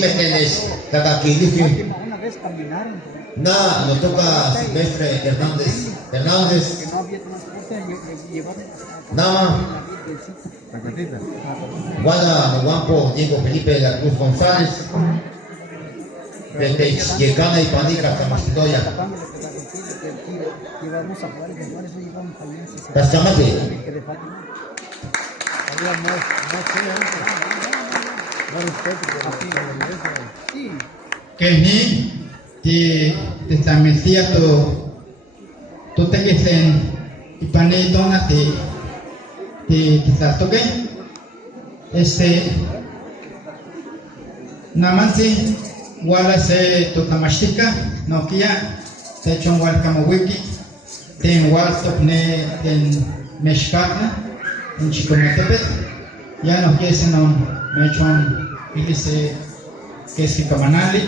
Meteles, Takakilifi. Una vez caminaron. Na, nos toca Silvestre Hernández. Hernández. Que no había transporte, llevaron. Nama. Guada, Guampo, Diego Felipe de la Cruz González. Desde Yecana y Panica, Tamastidoya. Llevamos a Juárez, de Juárez no llevamos a Tascamate. que de Fátima. Había no respeto. Sí. Que ni te establecía tu te dicen y panetona te quizás toque nada más si wala se tu tamashtika no kia se chon wal kama wiki ten wal topne ten meshkatna en Chicometepec ya no quiere no me chon dice que es Camanali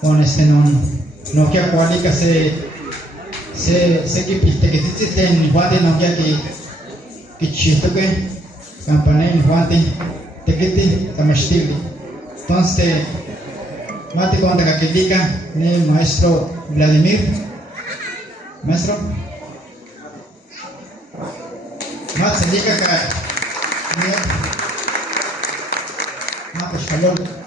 con no que cualica se que piste que se ten guante no que chiste que campanen guante te que tamashtil entonces mate cuando que diga ne maestro Vladimir maestro mate diga que mate escalón.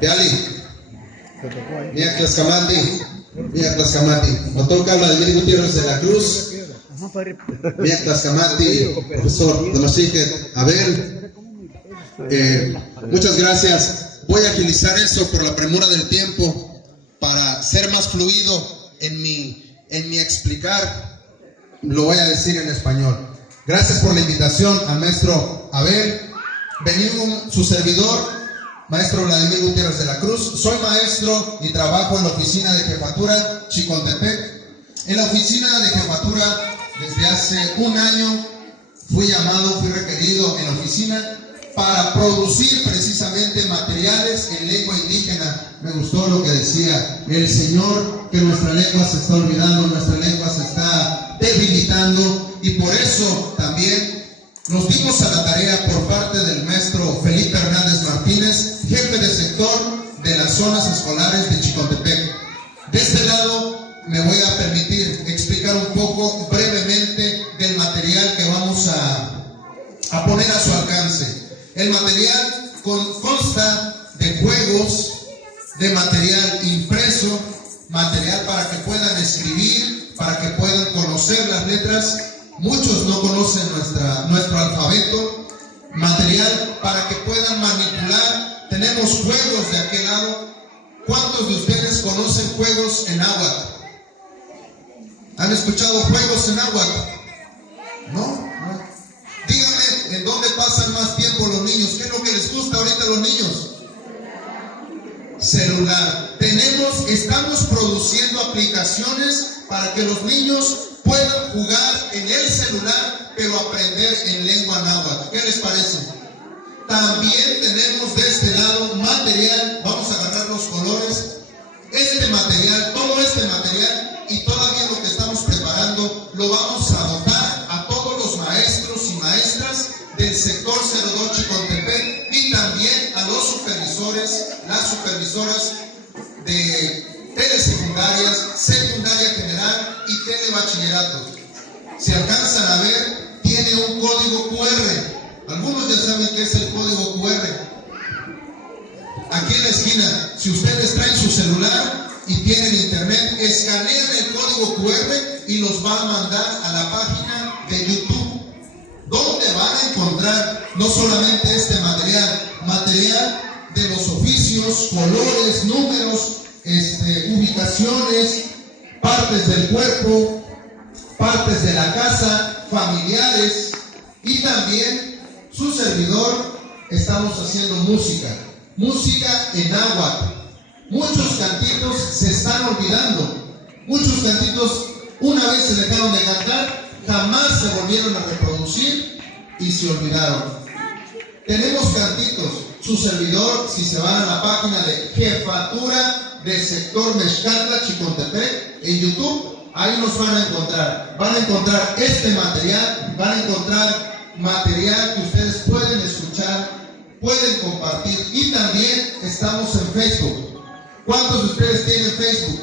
Piali, Mia Tlascamati, nos toca Vladimir Gutiérrez de la Cruz, Mia Tlascamati, profesor de Masichet, Abel. Muchas gracias. Voy a agilizar eso por la premura del tiempo para ser más fluido en mi explicar. Lo voy a decir en español. Gracias por la invitación al maestro Abel. Venimos su servidor, maestro Vladimir Gutiérrez de la Cruz. Soy maestro y trabajo en la oficina de jefatura Chicontepec. En la oficina de jefatura desde hace un año fui requerido en la oficina para producir precisamente materiales en lengua indígena. Me gustó lo que decía el señor, que nuestra lengua se está olvidando, nuestra lengua se está debilitando, y por eso también nos dimos a la tarea por parte del maestro Felipe Hernández Martínez, jefe de sector de las zonas escolares de Chicontepec. De este lado me voy a permitir explicar un poco brevemente del material que vamos a poner a su alcance. El material consta de juegos, de material impreso, material para que puedan escribir, para que puedan conocer las letras. Muchos no conocen nuestro alfabeto. Material para que puedan manipular. Tenemos juegos de aquel lado. ¿Cuántos de ustedes conocen juegos en náhuatl? ¿Han escuchado juegos en náhuatl? ¿No? Díganme, ¿en dónde pasan más tiempo los niños? ¿Qué es lo que les gusta ahorita a los niños? Celular. Estamos produciendo aplicaciones para que los niños puedan jugar en el celular, pero aprender en lengua náhuatl. ¿Qué les parece? También tenemos de este lado material. Vamos a agarrar los colores. Todo este material y todavía lo que estamos preparando lo vamos a dotar a todos los maestros y maestras del sector 02 Chicontepec, y también a los supervisores, las supervisoras de telesecundarias, secundaria general y telebachillerato. Si alcanzan a ver, tiene un código QR. Algunos ya saben qué es el código QR. Aquí en la esquina, si ustedes traen su celular y tienen internet, escanean el código QR y los va a mandar a la página de YouTube, donde van a encontrar no solamente este material de los oficios, colores, números, ubicaciones, partes del cuerpo, partes de la casa, familiares, y también su servidor. Estamos haciendo música en náhuatl. Muchos cantitos se están olvidando, muchos cantitos una vez se dejaron de cantar, jamás se volvieron a reproducir y se olvidaron. Tenemos cantitos su servidor, si se van a la página de Jefatura de Sector Mexcatla, Chicontepec, en YouTube, ahí nos van a encontrar. Van a encontrar este material, van a encontrar material que ustedes pueden escuchar, pueden compartir, y también estamos en Facebook. ¿Cuántos de ustedes tienen Facebook?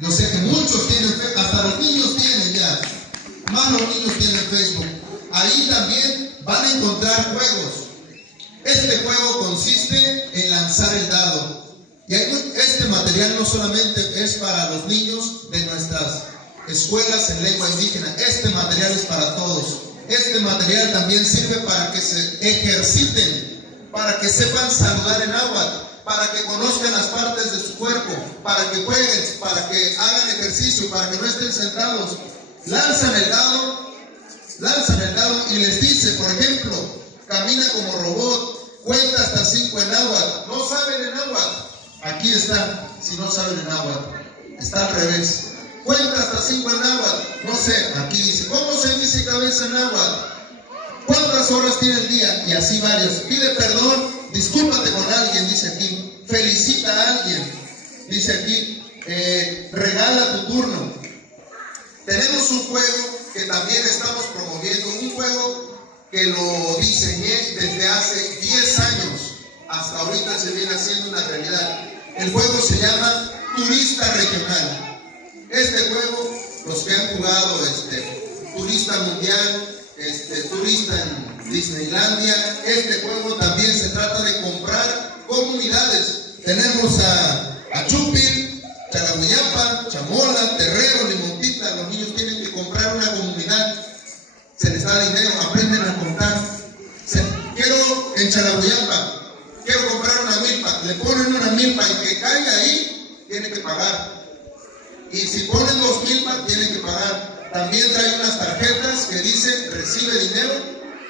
Yo sé que muchos tienen Facebook, hasta los niños tienen ya, más los niños tienen Facebook. Ahí también van a encontrar juegos. Este juego consiste en lanzar el dado. Y este material no solamente es para los niños de nuestras escuelas en lengua indígena, este material es para todos. Este material también sirve para que se ejerciten, para que sepan saludar en náhuatl, para que conozcan las partes de su cuerpo, para que jueguen, para que hagan ejercicio, para que no estén sentados. Lanzan el dado y les dice, por ejemplo, camina como robot, cuenta hasta 5 en náhuatl. ¿No saben en náhuatl? Aquí está, si no saben en náhuatl, está al revés. Cuenta hasta 5 en náhuatl. No sé, aquí dice, ¿cómo se dice cabeza en náhuatl? ¿Cuántas horas tiene el día? Y así varios. Pide perdón, discúlpate con alguien, dice aquí. Felicita a alguien, dice aquí. Regala tu turno. Tenemos un juego que también estamos promoviendo, un juego que lo diseñé desde hace 10 años. Hasta ahorita se viene haciendo una realidad. El juego se llama Turista Regional. Este juego, los que han jugado Turista Mundial, Turista en Disneylandia, este juego también se trata de comprar comunidades. Tenemos a Chupil, Chalahuiyapa, Chamola, Terrero, Limontita. Los niños tienen que comprar una comunidad. Se les da dinero, aprenden a contar. Quiero en Chalahuiyapa, quiero comprar una milpa. Le ponen una milpa y que caiga ahí, tiene que pagar. Y si ponen 2 milpas, tiene que pagar. También trae unas tarjetas que dice recibe dinero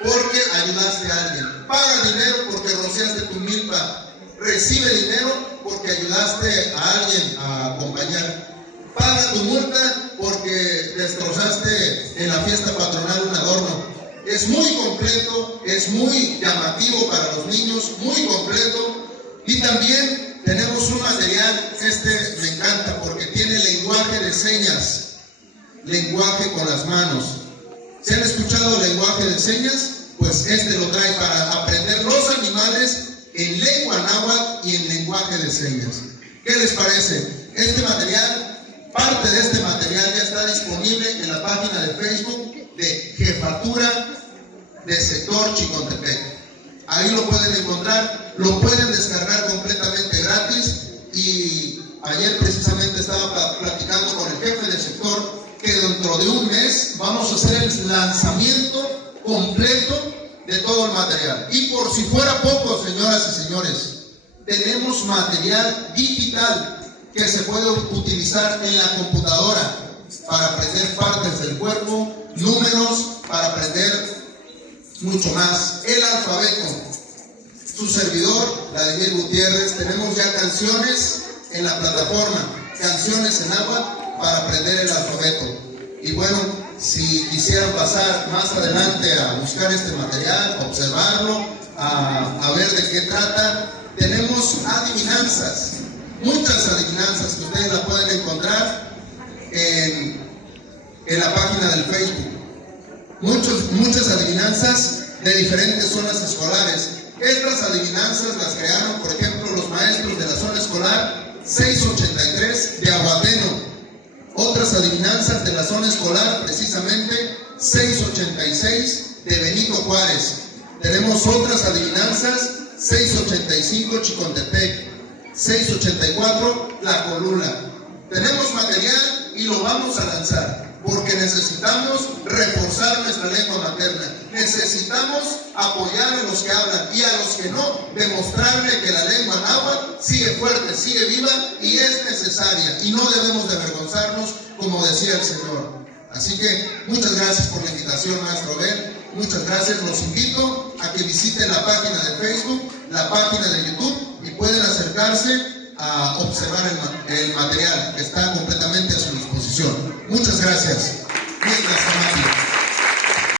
porque ayudaste a alguien. Paga dinero porque rociaste tu milpa. Recibe dinero porque ayudaste a alguien a acompañar. Paga tu multa porque destrozaste en la fiesta patronal un adorno. Es muy completo, es muy llamativo para los niños, muy completo. Y también tenemos un material, me encanta porque tiene lenguaje de señas, lenguaje con las manos. ¿Se han escuchado lenguaje de señas? Pues lo trae para aprender los animales en lengua náhuatl y en lenguaje de señas. ¿Qué les parece? Parte de este material ya está disponible en la página de Facebook de Jefatura de Sector Chicontepec. Ahí lo pueden encontrar, lo pueden descargar completamente gratis. Y ayer precisamente estaba platicando con el jefe del sector que dentro de un mes vamos a hacer el lanzamiento completo de todo el material. Y por si fuera poco, señoras y señores, tenemos material digital que se puede utilizar en la computadora para aprender partes del cuerpo, números, para aprender mucho más. El alfabeto. Su servidor, Vladimir Gutiérrez, tenemos ya canciones en la plataforma, canciones en náhuatl para aprender el alfabeto. Y bueno, si quisieran pasar más adelante a buscar este material, observarlo, a ver de qué trata, tenemos adivinanzas, muchas adivinanzas que ustedes la pueden encontrar en la página del Facebook. Muchas adivinanzas de diferentes zonas escolares. Estas adivinanzas las crearon, por ejemplo, los maestros de la zona escolar 683 de Aguateno. Otras adivinanzas de la zona escolar, precisamente 686 de Benito Juárez. Tenemos otras adivinanzas 685 Chicontepec, 684 La Colula. Tenemos material y lo vamos a lanzar porque necesitamos reforzar nuestra lengua materna. Necesitamos apoyar a los que hablan y a los que no, demostrarle que la lengua náhuatl sigue fuerte, sigue viva y es necesaria. Y no debemos de avergonzarnos, como decía el Señor. Así que muchas gracias por la invitación, maestro Ben. Muchas gracias. Los invito a que visiten la página de Facebook, la página de YouTube y pueden acercarse a observar el material que está completamente a su disposición. Muchas gracias.